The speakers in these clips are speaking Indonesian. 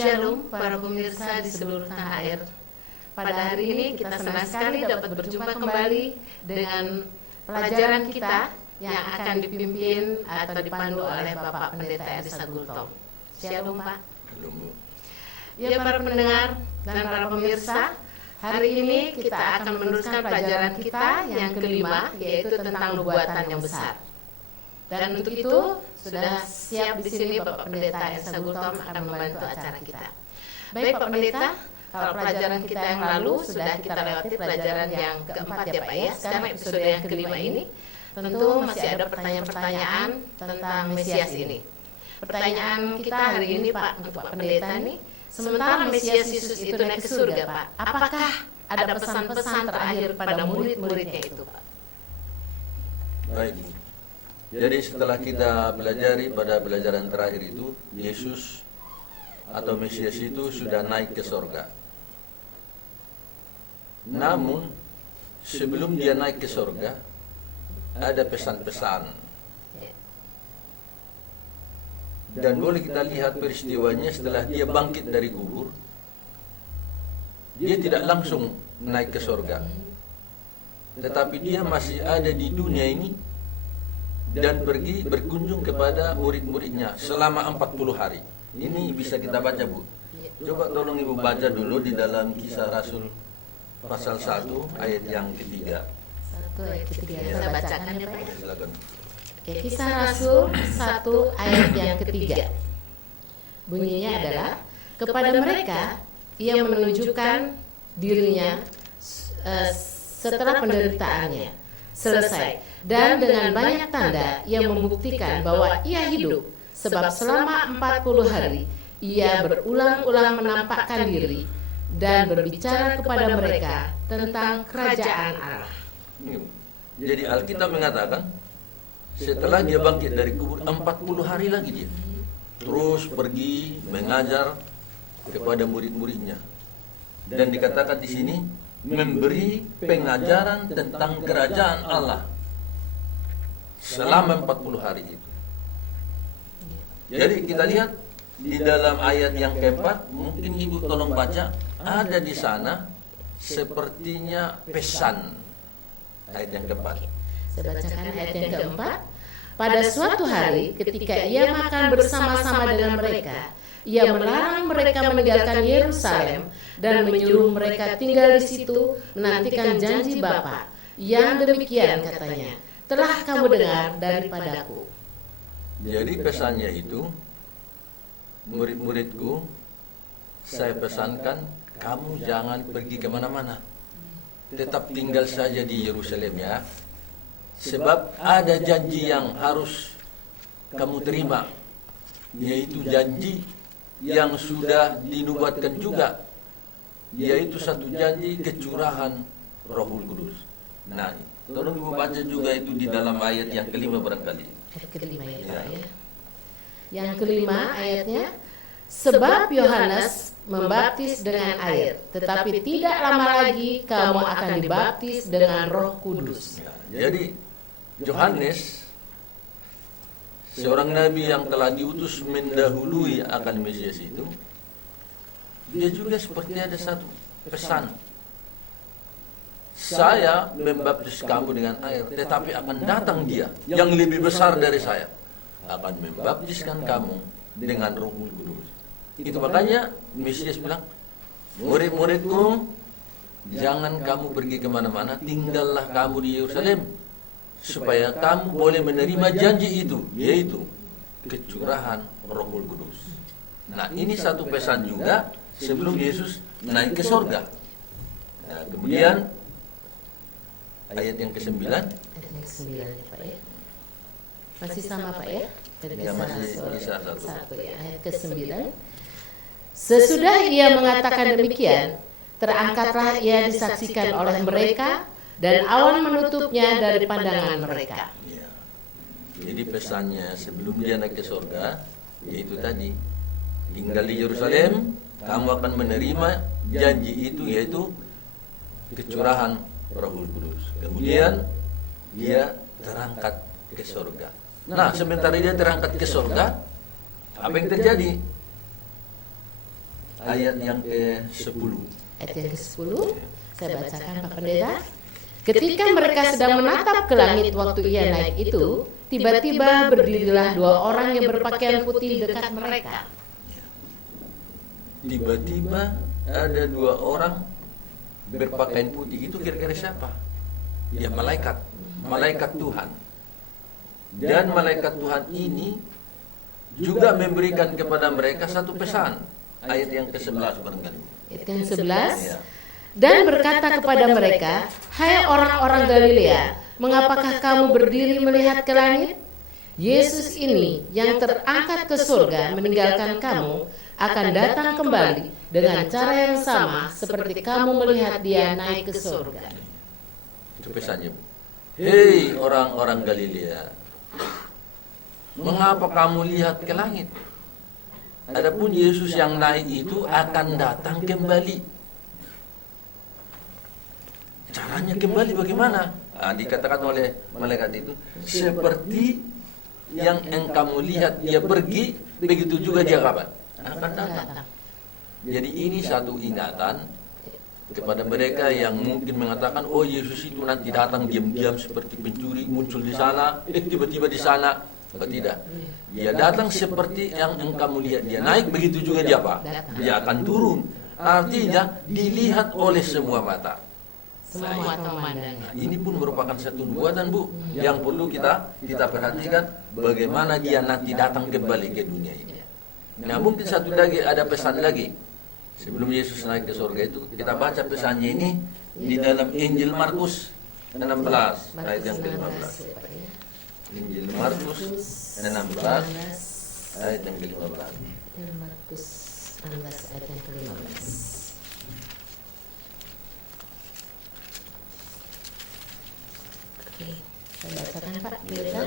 Shalom para pemirsa di seluruh tanah air. Pada hari ini kita senang sekali dapat berjumpa kembali dengan pelajaran kita yang akan dipimpin atau dipandu oleh Bapak Pendeta Edi Sagultom. Shalom Pak. Shalom Bu. Ya para pendengar dan para pemirsa, hari ini kita akan meneruskan pelajaran kita yang kelima, yaitu tentang nubuatan yang besar. Dan untuk itu sudah siap di sini Bapak Pendeta Edi Sagultom akan membantu acara kita. Baik Pak Pendeta, kalau pelajaran kita yang lalu sudah kita lewati pelajaran yang keempat ya Pak ya. Sekarang episode yang kelima ini tentu masih ada pertanyaan-pertanyaan tentang Mesias ini. Pertanyaan kita hari ini Pak untuk Pak Pendeta nih, sementara Mesias Yesus itu naik ke surga Pak, apakah ada pesan-pesan terakhir pada murid-muridnya itu Pak? Baik Bu. Jadi setelah kita pelajari pada pelajaran terakhir itu, Yesus atau Mesias itu sudah naik ke sorga. Namun sebelum dia naik ke sorga, ada pesan-pesan. Dan boleh kita lihat peristiwanya setelah dia bangkit dari kubur. Dia tidak langsung naik ke sorga, tetapi dia masih ada di dunia ini dan pergi berkunjung kepada murid-muridnya selama 40 hari. Ini bisa kita baca Bu. Coba tolong Ibu baca dulu di dalam Kisah Rasul pasal 1 ayat yang ketiga. 1 ayat ketiga. Saya bacakan ya Pak. Silakan. Oke, Kisah Rasul 1 ayat yang ketiga. Bunyinya adalah, kepada mereka ia menunjukkan dirinya setelah penderitaannya selesai, dan dengan banyak tanda ia membuktikan bahwa ia hidup, sebab selama 40 hari ia berulang-ulang menampakkan diri dan berbicara kepada mereka tentang kerajaan Allah. Jadi Alkitab mengatakan setelah dia bangkit dari kubur 40 hari lagi dia terus pergi mengajar kepada murid-muridnya, dan dikatakan di sini memberi pengajaran tentang kerajaan Allah selama 40 hari itu. Jadi kita lihat di dalam ayat yang keempat, mungkin Ibu tolong baca, ada di sana sepertinya pesan. Ayat yang keempat. Saya bacakan ayat yang keempat. Pada suatu hari ketika ia makan bersama-sama dengan mereka, ia melarang mereka meninggalkan Yerusalem dan menyuruh mereka tinggal di situ menantikan janji Bapa. Yang demikian katanya, telah kamu dengar daripadaku. Jadi pesannya itu, murid-muridku, saya pesankan kamu jangan pergi kemana-mana, tetap tinggal saja di Yerusalem ya. Sebab ada janji yang harus kamu terima, yaitu janji yang sudah dinubuatkan juga, yaitu satu janji kecurahan Rohul Kudus. Nah, tolong Ibu baca juga itu di dalam ayat yang kelima barangkali. Ayat kelima ya Pak ya. Yang kelima ayatnya, sebab Yohanes membaptis dengan air, tetapi tidak lama lagi kamu akan dibaptis dengan Roh Kudus. Ya, jadi Yohanes, seorang nabi yang telah diutus mendahului akan Mesias itu, dia juga seperti ada satu pesan. Saya membaptis kamu dengan air, tetapi akan datang dia yang lebih besar dari saya, akan membaptiskan kamu dengan Roh Kudus. Itu makanya Mesias bilang, murid-muridku, jangan kamu pergi kemana-mana, tinggallah kamu di Yerusalem, supaya kamu boleh menerima janji itu, yaitu kecurahan Roh Kudus. Nah, ini satu pesan juga sebelum Yesus naik ke sorga. Nah, kemudian ayat yang ke-9. Ayat yang ke-9 ya Pak ya. Masih sama Pak ya? Dari Ya, masih Kisah Kisah Rasul 1 ya. Ayat ke-9. Sesudah ia mengatakan demikian, terangkatlah ia disaksikan oleh mereka, dan awan menutupnya dari pandangan mereka. Ya. Jadi pesannya sebelum dia naik ke sorga, yaitu tadi, tinggal di Yerusalem, kamu akan menerima janji itu, yaitu kecurahan Roh Kudus. Kemudian dia terangkat ke sorga. Nah, sementara dia terangkat ke sorga, apa yang terjadi? ayat yang ke-10. Ayat yang ke-10, saya bacakan Pak Pendeta. Ketika mereka sedang menatap ke langit waktu ia naik itu, tiba-tiba berdirilah 2 orang yang berpakaian putih dekat mereka. Tiba-tiba ada 2 orang berpakaian putih. Itu kira-kira siapa? Ya, malaikat Tuhan. Dan malaikat Tuhan ini juga memberikan kepada mereka satu pesan. Ayat yang ke-11 barangkali. Ayat yang ke-11. Ya. Dan berkata kepada mereka, "Hai orang-orang Galilea, mengapakah kamu berdiri melihat ke langit? Yesus ini yang terangkat ke surga meninggalkan kamu akan datang kembali dengan cara yang sama seperti kamu melihat dia naik ke surga." Itu pesannya. Hei orang-orang Galilea, mengapa kamu lihat ke langit? Adapun Yesus yang naik itu akan datang kembali. Caranya kembali bagaimana? Dikatakan oleh malaikat itu, seperti yang kamu lihat dia pergi, begitu juga dia kapan? Akan datang. Jadi ini satu ingatan kepada mereka yang mungkin mengatakan, oh Yesus itu nanti datang diam-diam seperti pencuri, muncul di sana, tiba-tiba di sana. Oh, tidak. Dia datang seperti yang kamu lihat dia naik, begitu juga dia apa? Dia akan turun. Artinya dilihat oleh semua mata. Semua mata memandangnya. Ini pun merupakan satu nubuatan, Bu, yang perlu kita perhatikan bagaimana dia nanti datang kembali ke dunia ini. Nah, mungkin satu lagi ada pesan lagi. Sebelum Yesus naik ke surga itu, kita baca pesannya ini di dalam Injil Markus 16 ayat yang ke-15. Injil Markus 16 ayat yang ke-15. Markus 16 ayat yang ke-15. Saya bacakan Pak, Pendeta.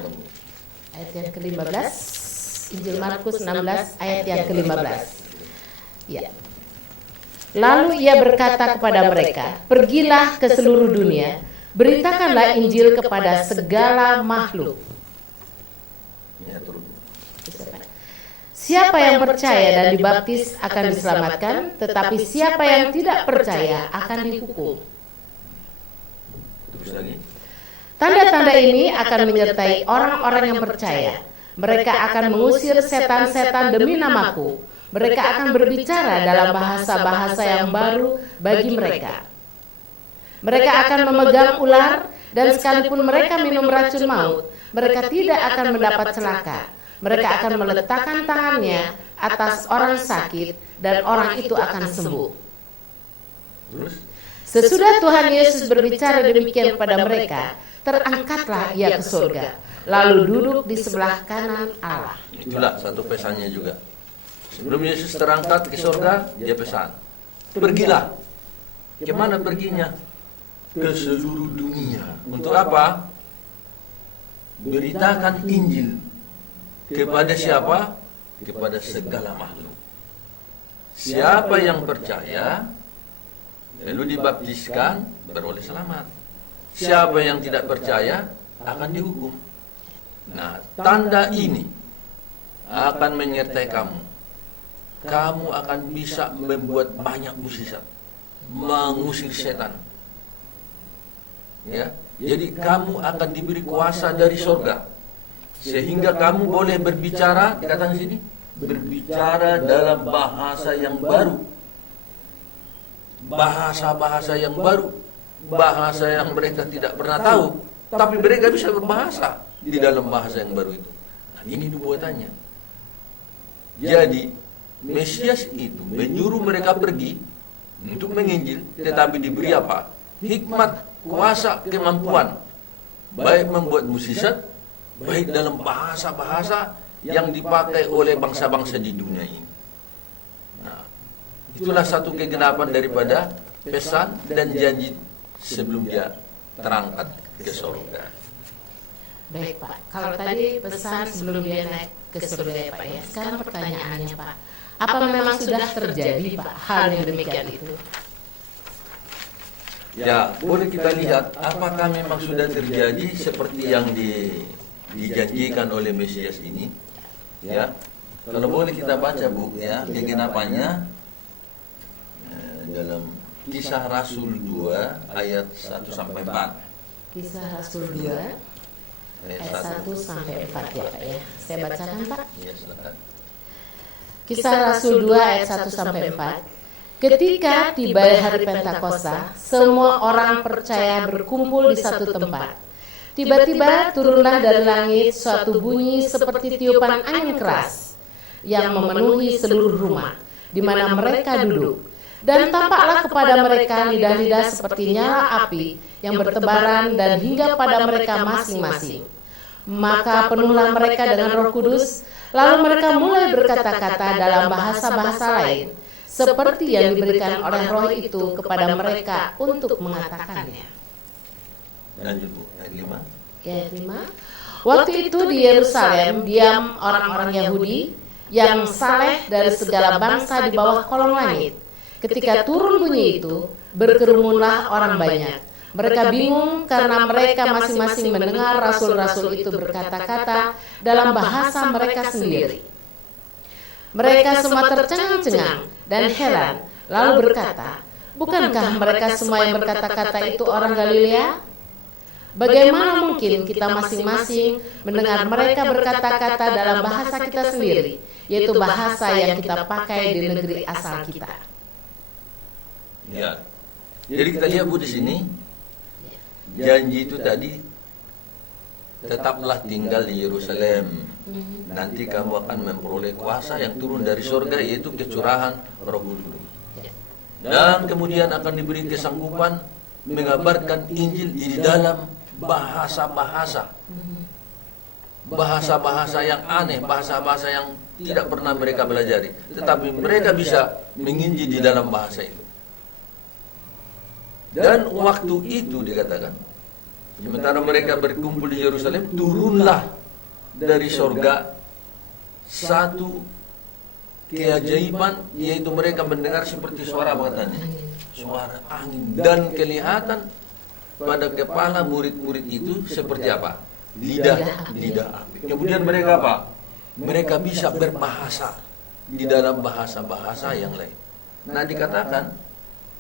Ayat yang ke-15, Injil Markus 16 ayat yang ke-15. Ya. Lalu ia berkata kepada mereka, "Pergilah ke seluruh dunia, beritakanlah Injil kepada segala makhluk. Siapa yang percaya dan dibaptis akan diselamatkan, tetapi siapa yang tidak percaya akan dihukum." Terus lagi. Tanda-tanda ini akan menyertai orang-orang yang percaya. Mereka akan mengusir setan-setan demi namaku. Mereka akan berbicara dalam bahasa-bahasa yang baru bagi mereka. Mereka akan memegang ular, dan sekalipun mereka minum racun maut, mereka tidak akan mendapat celaka. Mereka akan meletakkan tangannya atas orang sakit, dan orang itu akan sembuh. Sesudah Tuhan Yesus berbicara demikian kepada mereka, terangkatlah ia ke surga, lalu duduk di sebelah kanan Allah. Itulah satu pesannya juga. Sebelum Yesus terangkat ke surga, dia pesan, pergilah. Kemana perginya? Ke seluruh dunia. Untuk apa? Beritakan Injil. Kepada siapa? Kepada segala makhluk. Siapa yang percaya, lalu dibaptiskan, beroleh selamat. Siapa yang tidak percaya akan dihukum. Nah, tanda ini akan menyertai kamu. Kamu akan bisa membuat banyak mukjizat, mengusir setan. Ya, jadi kamu akan diberi kuasa dari surga, sehingga kamu boleh berbicara, dikatakan di sini, berbicara dalam bahasa yang baru, bahasa-bahasa yang baru, bahasa yang mereka tidak pernah tahu, tapi mereka bisa berbahasa di dalam bahasa yang baru itu. Nah, ini nubuatannya. Jadi Mesias itu menyuruh mereka pergi untuk menginjil, tetapi diberi apa? Hikmat, kuasa, kemampuan, baik membuat mukjizat, baik dalam bahasa-bahasa yang dipakai oleh bangsa-bangsa di dunia ini. Nah, itulah satu kegenapan daripada pesan dan janji sebelum dia terangkat ke surga. Baik Pak, kalau tadi pesan sebelum dia naik ke surga ya Pak ya. Sekarang pertanyaannya Pak, apa memang sudah terjadi Pak hal yang demikian itu? Ya, boleh kita lihat apakah memang sudah terjadi seperti yang dijanjikan oleh Mesias ini. Ya, kalau boleh kita baca Bu ya, kegenapannya dalam Kisah Rasul 2 ayat 1 sampai 4. Kisah Rasul 2 ayat 1 sampai 4 ya Pak ya. Saya bacakan Pak. Ya, silakan. Kisah Rasul 2 ayat 1 sampai 4. Ketika tiba hari Pentakosta, semua orang percaya berkumpul di satu tempat. Tiba-tiba turunlah dari langit suatu bunyi seperti tiupan angin keras yang memenuhi seluruh rumah di mana mereka duduk. Dan tampaklah kepada mereka lidah-lidah seperti nyala api yang bertebaran dan hingga pada mereka masing-masing. Maka penuhlah mereka dengan Roh Kudus, lalu mereka mulai berkata-kata dalam bahasa-bahasa lain, seperti yang diberikan oleh Roh itu kepada mereka untuk mengatakannya. Lanjut Bu, ayat 5. Ayat 5. Waktu itu di Yerusalem diam orang-orang Yahudi yang saleh dari segala bangsa di bawah kolong langit. Ketika turun bunyi itu, berkerumunlah orang banyak. Mereka bingung karena mereka masing-masing mendengar rasul-rasul itu berkata-kata dalam bahasa mereka sendiri. Mereka semua tercengang-cengang dan heran, lalu berkata, "Bukankah mereka semua yang berkata-kata itu orang Galilea? Bagaimana mungkin kita masing-masing mendengar mereka berkata-kata dalam bahasa kita sendiri, yaitu bahasa yang kita pakai di negeri asal kita?" Ya. Jadi kita lihat Bu di sini, janji itu tadi, tetaplah tinggal di Yerusalem. Nanti kamu akan memperoleh kuasa yang turun dari surga, yaitu kecurahan Roh Kudus. Dan kemudian akan diberi kesanggupan mengabarkan Injil di dalam bahasa-bahasa. Bahasa-bahasa yang aneh, bahasa-bahasa yang tidak pernah mereka pelajari. Tetapi mereka bisa menginjil di dalam bahasa itu. Dan waktu itu dikatakan, sementara mereka berkumpul di Yerusalem, turunlah dari sorga satu keajaiban, yaitu mereka mendengar seperti suara apa katanya? Suara angin. Dan kelihatan pada kepala murid-murid itu seperti apa? Lidah api. Kemudian mereka apa? Mereka bisa berbahasa di dalam bahasa-bahasa yang lain. Nah, dikatakan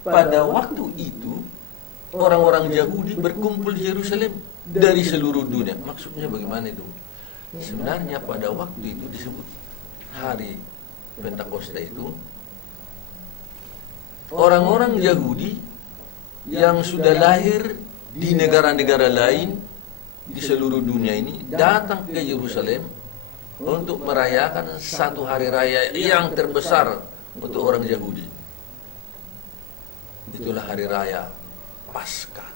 pada waktu itu orang-orang Yahudi berkumpul di Yerusalem dari seluruh dunia. Maksudnya bagaimana itu? Sebenarnya pada waktu itu disebut hari Pentakosta itu, orang-orang Yahudi yang sudah lahir di negara-negara lain di seluruh dunia ini datang ke Yerusalem untuk merayakan satu hari raya yang terbesar untuk orang Yahudi. Itulah hari raya Paskah.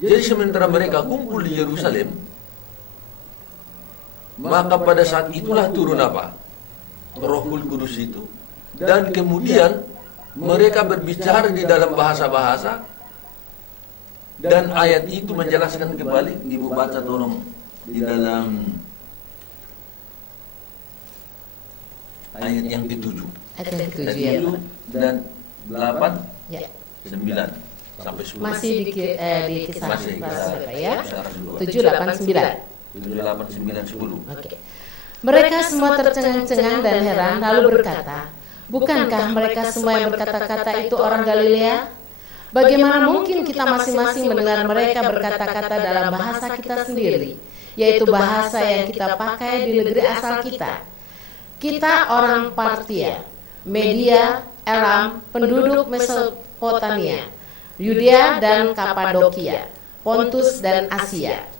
Jadi sementara mereka kumpul di Yerusalem, maka pada saat itulah turun apa? Roh Kudus itu. Dan kemudian mereka berbicara di dalam bahasa-bahasa. Dan ayat itu menjelaskan kembali, Ibu baca tolong di dalam ayat yang ke-7. Ayat yang ke-7 ya. Dan 8, Ya. 9 sampai 10. Masih di kisah Masih Rasul ya. 7, 7, 8, 9. 8, 9, 10. Oke. Mereka semua tercengang-cengang dan heran, lalu berkata, "Bukankah mereka semua yang berkata-kata itu orang Galilea? Bagaimana mungkin kita masing-masing mendengar mereka berkata-kata dalam bahasa kita sendiri, yaitu bahasa yang kita pakai di negeri asal kita? Kita orang Partia, Media, Elam, penduduk Mesopotamia, Yudea dan Kapadokia, Pontus dan Asia,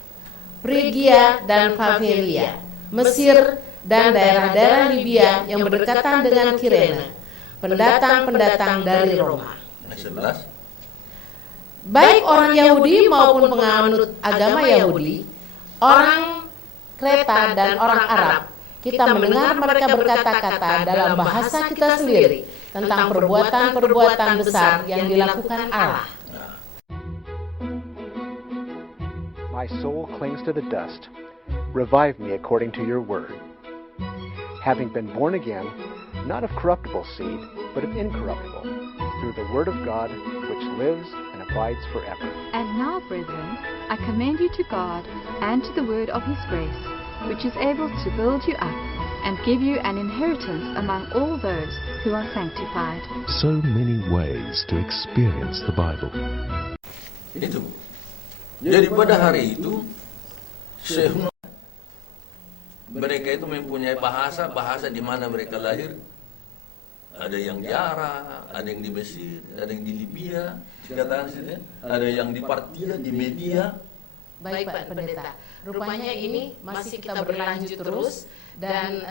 Frigia dan Pamfilia, Mesir dan daerah-daerah Libya yang berdekatan dengan Kirene, pendatang-pendatang dari Roma." 11. Baik orang Yahudi maupun penganut agama Yahudi, orang Kreta dan orang Arab, kita mendengar mereka berkata-kata dalam bahasa kita sendiri tentang perbuatan-perbuatan besar yang dilakukan Allah. My soul clings to the dust. Revive me according to your word. Having been born again, not of corruptible seed, but of incorruptible, through the word of God, which lives and abides forever. And now, brethren, I commend you to God and to the word of his grace, which is able to build you up and give you an inheritance among all those who are sanctified. So many ways to experience the Bible. Itu. Jadi pada hari itu semua mereka itu mempunyai bahasa di mana mereka lahir. Ada yang di Arab, ada yang di Mesir, ada yang di Libya, dikatakan sini, ada yang di Partia, di Media. Baik Pak Pendeta, rupanya ini masih kita berlanjut terus dan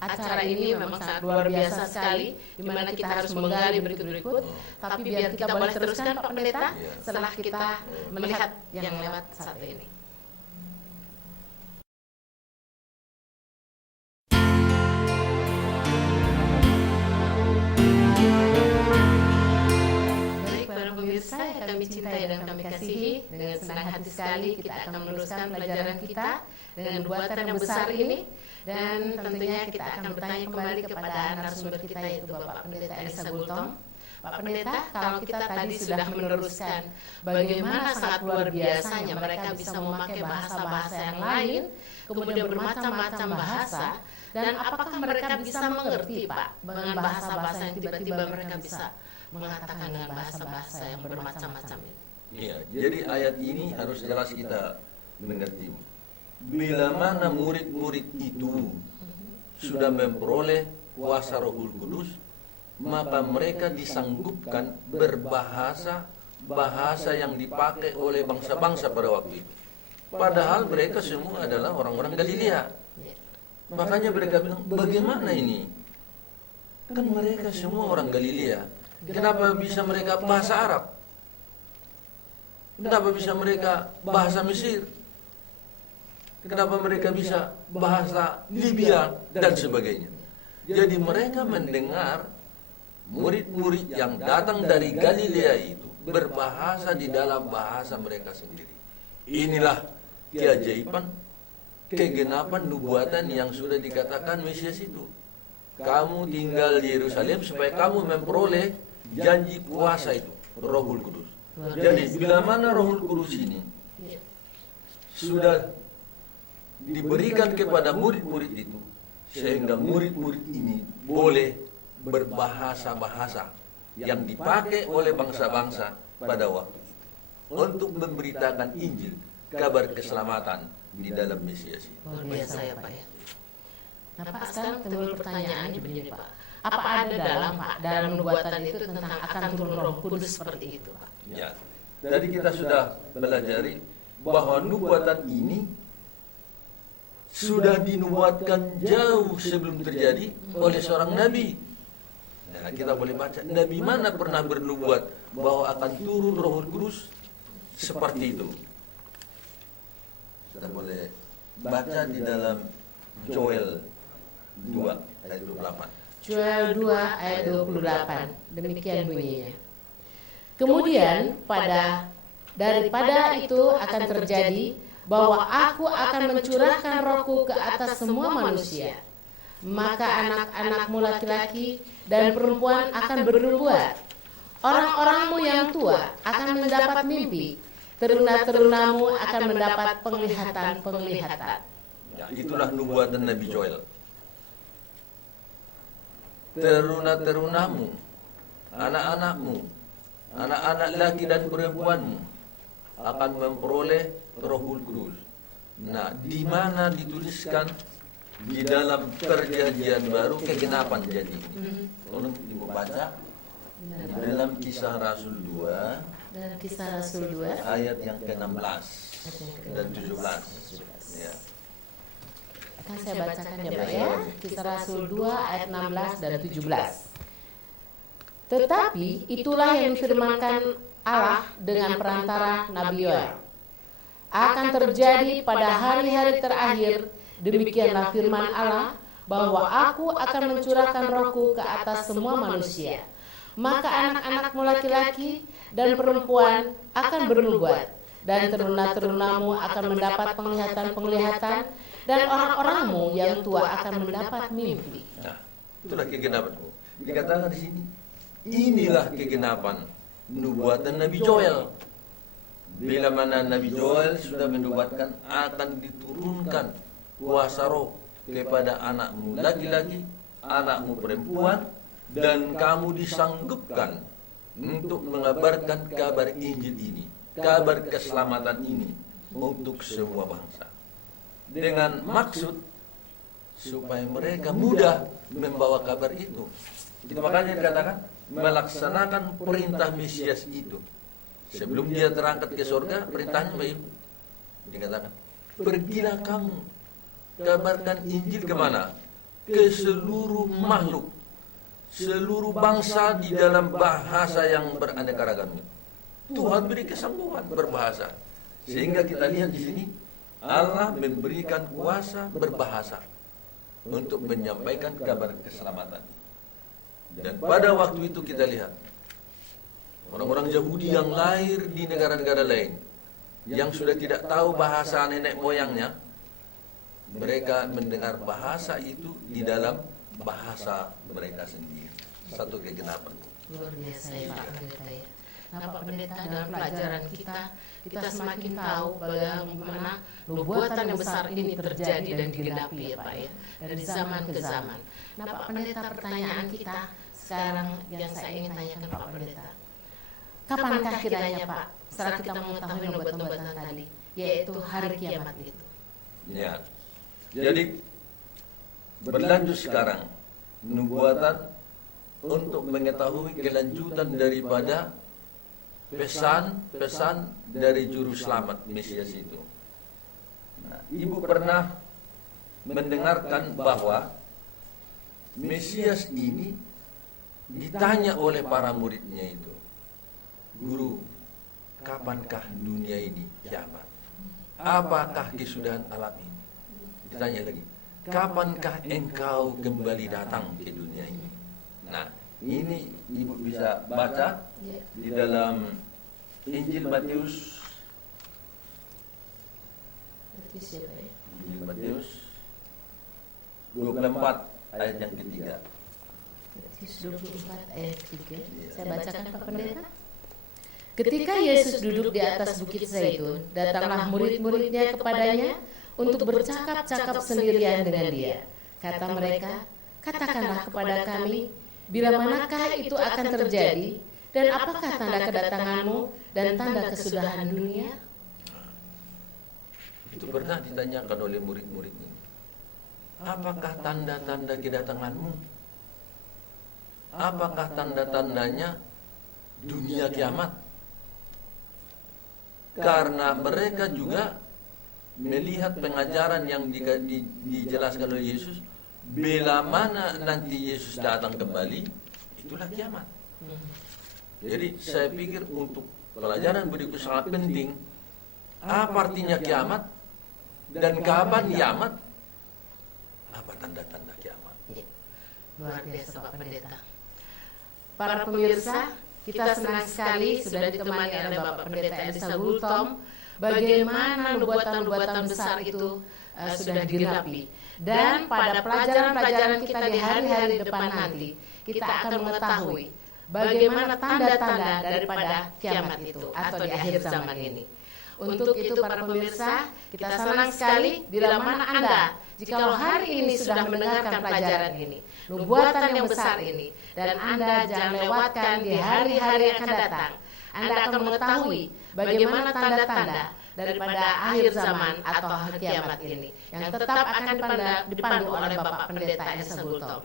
acara ini memang sangat luar biasa sekali, di mana kita harus menggali berikut-berikut. Tapi biar kita boleh teruskan Pak Pendeta setelah kita melihat yang lewat satu ini. Baik para pemirsa yang kami cintai dan kami kasihi, dengan senang hati sekali kita akan meneruskan pelajaran kita dengan buatan yang besar ini. Dan tentunya kita akan bertanya kembali kepada narasumber kita, yaitu Bapak Pendeta Elisa Gultom. Pak Pendeta, kalau kita tadi sudah meneruskan bagaimana sangat luar biasanya mereka bisa memakai bahasa-bahasa yang lain, kemudian bermacam-macam bahasa, dan apakah mereka bisa mengerti Pak dengan bahasa-bahasa yang tiba-tiba mereka bisa mengatakan dengan bahasa-bahasa yang bermacam-macam ini? Iya, jadi ayat ini harus jelas kita mengerti. Bila mana murid-murid itu sudah memperoleh kuasa Rohul Kudus, maka mereka disanggupkan berbahasa bahasa yang dipakai oleh bangsa-bangsa pada waktu itu. Padahal mereka semua adalah orang-orang Galilea. Makanya mereka bilang, bagaimana ini? Kan mereka semua orang Galilea. Kenapa bisa mereka bahasa Arab? Kenapa bisa mereka bahasa Mesir? Kenapa mereka bisa bahasa Libya dan sebagainya? Jadi mereka mendengar murid-murid yang datang dari Galilea itu berbahasa di dalam bahasa mereka sendiri. Inilah keajaiban, kegenapan nubuatan yang sudah dikatakan Mesias itu. Kamu tinggal di Yerusalem supaya kamu memperoleh janji kuasa itu, Rohul Kudus. Jadi bila mana Rohul Kudus ini sudah diberikan kepada murid-murid itu, sehingga murid-murid ini boleh berbahasa-bahasa yang dipakai oleh bangsa-bangsa pada waktu itu untuk memberitakan Injil, kabar keselamatan di dalam Mesias itu. Luar biasa ya Pak ya. Nah Pak, sekarang timbul pertanyaannya begini Pak, apa ada dalam nubuatan itu tentang akan turun Roh Kudus seperti itu Pak? Ya, tadi kita sudah pelajari bahwa nubuatan ini sudah dinubuatkan jauh sebelum terjadi oleh seorang nabi. Nah, kita boleh baca, nabi mana pernah bernubuat bahwa akan turun Roh Kudus seperti itu. Kita boleh baca di dalam Joel 2 ayat 28. Joel 2 ayat 28, demikian bunyinya. Kemudian daripada itu akan terjadi bahwa aku akan mencurahkan rohku ke atas semua manusia. Maka anak-anakmu laki-laki dan perempuan akan bernubuat. Orang-orangmu yang tua akan mendapat mimpi. Teruna-terunamu akan mendapat penglihatan-penglihatan. Ya, itulah nubuatan Nabi Joel. Teruna-terunamu, anak-anakmu, anak-anak laki dan perempuanmu akan memperoleh Rohul Kudus. Nah, di mana dituliskan di dalam perjanjian baru kegenapan jadi. Tolong Ibu baca di dalam Kisah Rasul 2. Dalam Kisah Rasul 2 ayat yang ke-16 dan 17. Ya. akan saya bacakan ya Pak ya. Kisah Rasul 2 ayat 16 dan 17. Tetapi itulah yang difirmankan Allah dengan perantara Nabi Yoel. Akan terjadi pada hari-hari terakhir, demikianlah firman Allah, bahwa aku akan mencurahkan rohku ke atas semua manusia. Maka anak-anakmu laki-laki dan perempuan akan bernubuat, dan teruna-terunamu akan mendapat penglihatan-penglihatan, dan orang-orangmu yang tua akan mendapat mimpi. Nah, itulah kegenapan. Dikatakan di sini, inilah kegenapan nubuatan Nabi Joel. Bila mana Nabi Joel sudah menubuatkan akan diturunkan kuasa roh kepada anakmu laki-laki anakmu perempuan, dan kamu disanggupkan untuk mengabarkan kabar Injil ini, kabar keselamatan ini untuk semua bangsa. Dengan maksud supaya mereka mudah membawa kabar itu. Itu makanya dikatakan melaksanakan perintah Mesias itu. Sebelum dia terangkat ke surga, perintahnya begitu. Dikatakan, pergilah kamu, kabarkan Injil kemana? Ke seluruh makhluk, seluruh bangsa di dalam bahasa yang beraneka ragam. Tuhan beri kesanggupan berbahasa. Sehingga kita lihat di sini, Allah memberikan kuasa berbahasa untuk menyampaikan kabar keselamatan. Dan pada waktu itu kita lihat orang-orang Yahudi yang lahir di negara-negara lain, yang sudah tidak tahu bahasa nenek moyangnya, mereka mendengar bahasa itu di dalam bahasa mereka sendiri. Satu kegenapan. Luar biasa ya Pak Pendeta ya. Nah Pak Pendeta, dalam pelajaran kita semakin tahu bagaimana nubuatan yang besar ini terjadi dan digenapi ya Pak ya, dari zaman ke zaman. Nah Pak Pendeta, pertanyaan kita sekarang yang saya ingin tanyakan Pak Pendeta, kapankah kiranya Pak, setelah kita mengetahui nubuatan-nubuatan tadi, yaitu hari kiamat itu? Ya, jadi berlanjut sekarang nubuatan untuk mengetahui kelanjutan daripada pesan-pesan dari juru selamat Mesias itu. Nah, Ibu pernah mendengarkan bahwa Mesias ini ditanya oleh para muridnya itu, Guru, kapankah dunia ini kiamat? Apakah kesudahan alam ini? Ditanya lagi, kapankah engkau kembali datang ke dunia ini? Nah, ini Ibu bisa baca di dalam Injil Matius. Injil Matius 24 ayat yang ketiga. Matius 24 ayat 3. Saya bacakan Pak Pendeta. Ketika Yesus duduk di atas bukit Zaitun, datanglah murid-muridnya kepadanya untuk bercakap-cakap sendirian dengan dia. Kata mereka, katakanlah kepada kami, bila manakah itu akan terjadi, dan apakah tanda kedatanganmu dan tanda kesudahan dunia? Itu pernah ditanyakan oleh murid-muridnya. Apakah tanda-tanda kedatanganmu? Apakah tanda-tandanya dunia kiamat? Karena mereka juga melihat pengajaran yang dijelaskan oleh Yesus, bila mana nanti Yesus datang kembali, itulah kiamat. Jadi saya pikir untuk pelajaran berikut sangat penting. Apa artinya kiamat? Dan kapan kiamat? Apa tanda-tanda kiamat? Luar biasa Pak Pendeta. Para pemirsa, kita senang sekali sudah ditemani oleh Bapak Pendeta Elisa Gultom. Bagaimana nubuatan-nubuatan besar itu sudah digenapi. Dan pada pelajaran-pelajaran kita di hari-hari depan nanti, kita akan mengetahui bagaimana tanda-tanda daripada kiamat itu atau di akhir zaman ini. Untuk itu para pemirsa, kita senang sekali bila mana Anda, jikalau hari ini sudah mendengarkan pelajaran ini, nubuatan yang besar ini, dan Anda jangan lewatkan di hari-hari yang akan datang. Anda akan mengetahui bagaimana tanda-tanda daripada akhir zaman atau hari kiamat ini, yang tetap akan dipandu oleh Bapak Pendeta Elisa Gultom.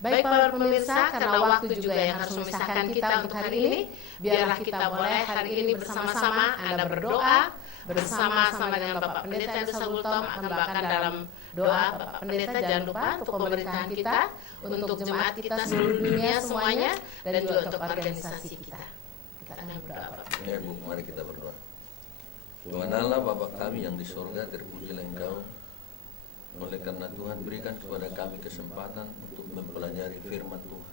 Baik para pemirsa, karena waktu juga yang harus memisahkan kita untuk hari ini, biarlah kita boleh hari ini bersama-sama Anda berdoa, bersama-sama dengan Bapak Pendeta Elisa Gultom akan membawakan dalam doa. Bapak Pendeta jangan lupa untuk pemerintahan kita, untuk jemaat kita seluruh dunia semuanya, dan juga untuk organisasi kita. Kita akan berdoa Bapak. Ya Bu, mari kita berdoa. Tuhan Allah Bapa kami yang di surga, terpujilah Engkau. Oleh karena Tuhan berikan kepada kami kesempatan untuk mempelajari firman Tuhan.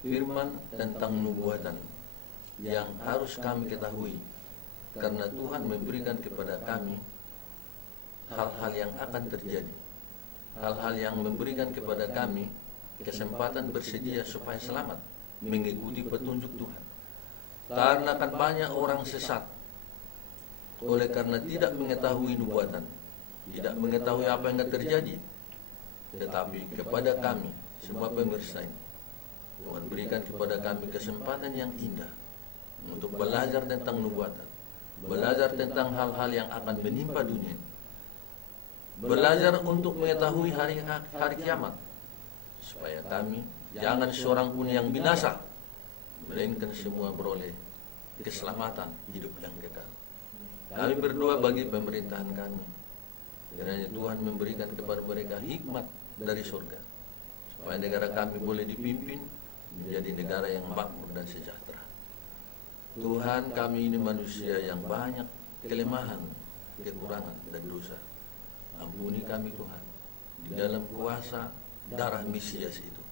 Firman tentang nubuatan yang harus kami ketahui. Karena Tuhan memberikan kepada kami hal-hal yang akan terjadi. Hal-hal yang memberikan kepada kami kesempatan bersedia supaya selamat mengikuti petunjuk Tuhan. Karena akan banyak orang sesat oleh karena tidak mengetahui nubuatan, tidak mengetahui apa yang akan terjadi. tetapi kepada kami, semua pemirsa ini, Tuhan berikan kepada kami kesempatan yang indah untuk belajar tentang nubuatan, belajar tentang hal-hal yang akan menimpa dunia ini, belajar untuk mengetahui hari kiamat, supaya kami jangan seorang pun yang binasa, melainkan semua beroleh keselamatan hidup yang kekal. Kami berdoa bagi pemerintahan kami, kiranya Tuhan memberikan kepada mereka hikmat dari surga, supaya negara kami boleh dipimpin menjadi negara yang makmur dan sejahtera. Tuhan, kami ini manusia yang banyak kelemahan, kekurangan, dan dosa. Ampuni kami Tuhan, di dalam kuasa darah Mesias itu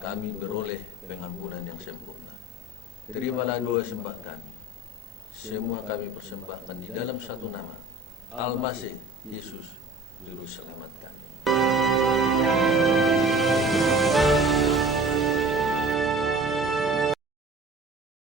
kami beroleh pengampunan yang sempurna. Terimalah doa sembah kami. Semua kami persembahkan di dalam satu nama, Al-Masih Yesus, Juru Selamat kami.